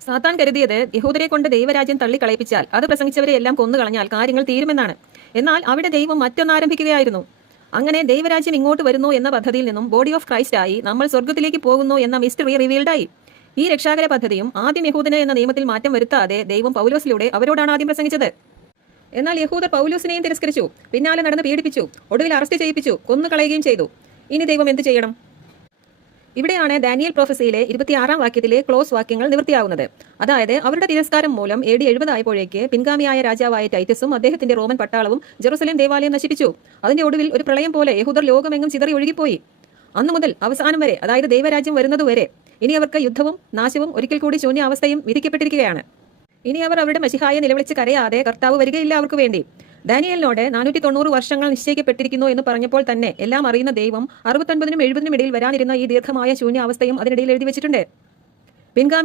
സാത്താൻ കരുതിയത് യഹൂദരെ കൊണ്ട് ദൈവരാജ്യം തള്ളിക്കളയിപ്പിച്ചാൽ അത് പ്രസംഗിച്ചവരെ എല്ലാം കൊന്നുകളഞ്ഞാൽ കാര്യങ്ങൾ തീരുമെന്നാണ്. എന്നാൽ അവിടെ ദൈവം മറ്റൊന്നാരംഭിക്കുകയായിരുന്നു. അങ്ങനെ ദൈവരാജ്യം ഇങ്ങോട്ട് വരുന്നു എന്ന പദ്ധതിയിൽ നിന്നും ബോഡി ഓഫ് ക്രൈസ്റ്റ് ആയി നമ്മൾ സ്വർഗ്ഗത്തിലേക്ക് പോകുന്നു എന്ന മിസ്റ്ററി റിവീൽഡായി. ഈ രക്ഷാകര പദ്ധതിയും ആദ്യം യഹൂദന് എന്ന നിയമത്തിൽ മാറ്റം വരുത്താതെ ദൈവം പൗലോസിലൂടെ അവരോടാണ് ആദ്യം പ്രസംഗിച്ചത്. എന്നാൽ യഹൂദർ പൗലോസിനെയും തിരസ്കരിച്ചു, പിന്നാലെ നടന്ന് പീഡിപ്പിച്ചു, ഒടുവിൽ അറസ്റ്റ് ചെയ്യിപ്പിച്ചു, കൊന്നുകളയുകയും ചെയ്തു. ഇനി ദൈവം എന്ത് ചെയ്യണം? ഇവിടെയാണ് ദാനിയേൽ പ്രൊഫസിയിലെ 26-ാം വാക്യത്തിലെ ക്ലോസ് വാക്യങ്ങൾ നിവൃത്തിയാകുന്നത്. അതായത് അവരുടെ തിരസ്കാരം മൂലം AD 70 ആയപ്പോഴേക്ക് പിൻഗാമിയായ രാജാവായ ടൈറ്റസും അദ്ദേഹത്തിന്റെ റോമൻ പട്ടാളവും ജെറുസലേം ദേവാലയം നശിപ്പിച്ചു. അതിന്റെ ഒടുവിൽ ഒരു പ്രളയം പോലെ യഹൂദർ ലോകമെങ്ങും ചിതറി ഒഴുകിപ്പോയി. അന്നു മുതൽ അവസാനം വരെ, അതായത് ദൈവരാജ്യം വരുന്നതുവരെ ഇനി അവർക്ക് യുദ്ധവും നാശവും ഒരിക്കൽ കൂടി ശൂന്യാവസ്ഥയും വിധിക്കപ്പെട്ടിരിക്കുകയാണ്. ഇനി അവർ അവരുടെ മശിഹായെ നിലവിളിച്ച് കരയാതെ കർത്താവ് വരികയില്ല അവർക്ക് വേണ്ടി. ദാനിയേലിനോട് 490 വർഷങ്ങൾ നിശ്ചയിക്കപ്പെട്ടിരിക്കുന്നു എന്ന് പറഞ്ഞപ്പോൾ തന്നെ എല്ലാം അറിയുന്ന ദൈവം 69-നും 70-നും ഇടയിൽ വരാനിരുന്ന ഈ ദീർഘമായ ശൂന്യാവസ്ഥയും അതിനിടയിൽ എഴുതി വെച്ചിട്ടുണ്ട്. പിൻഗാമി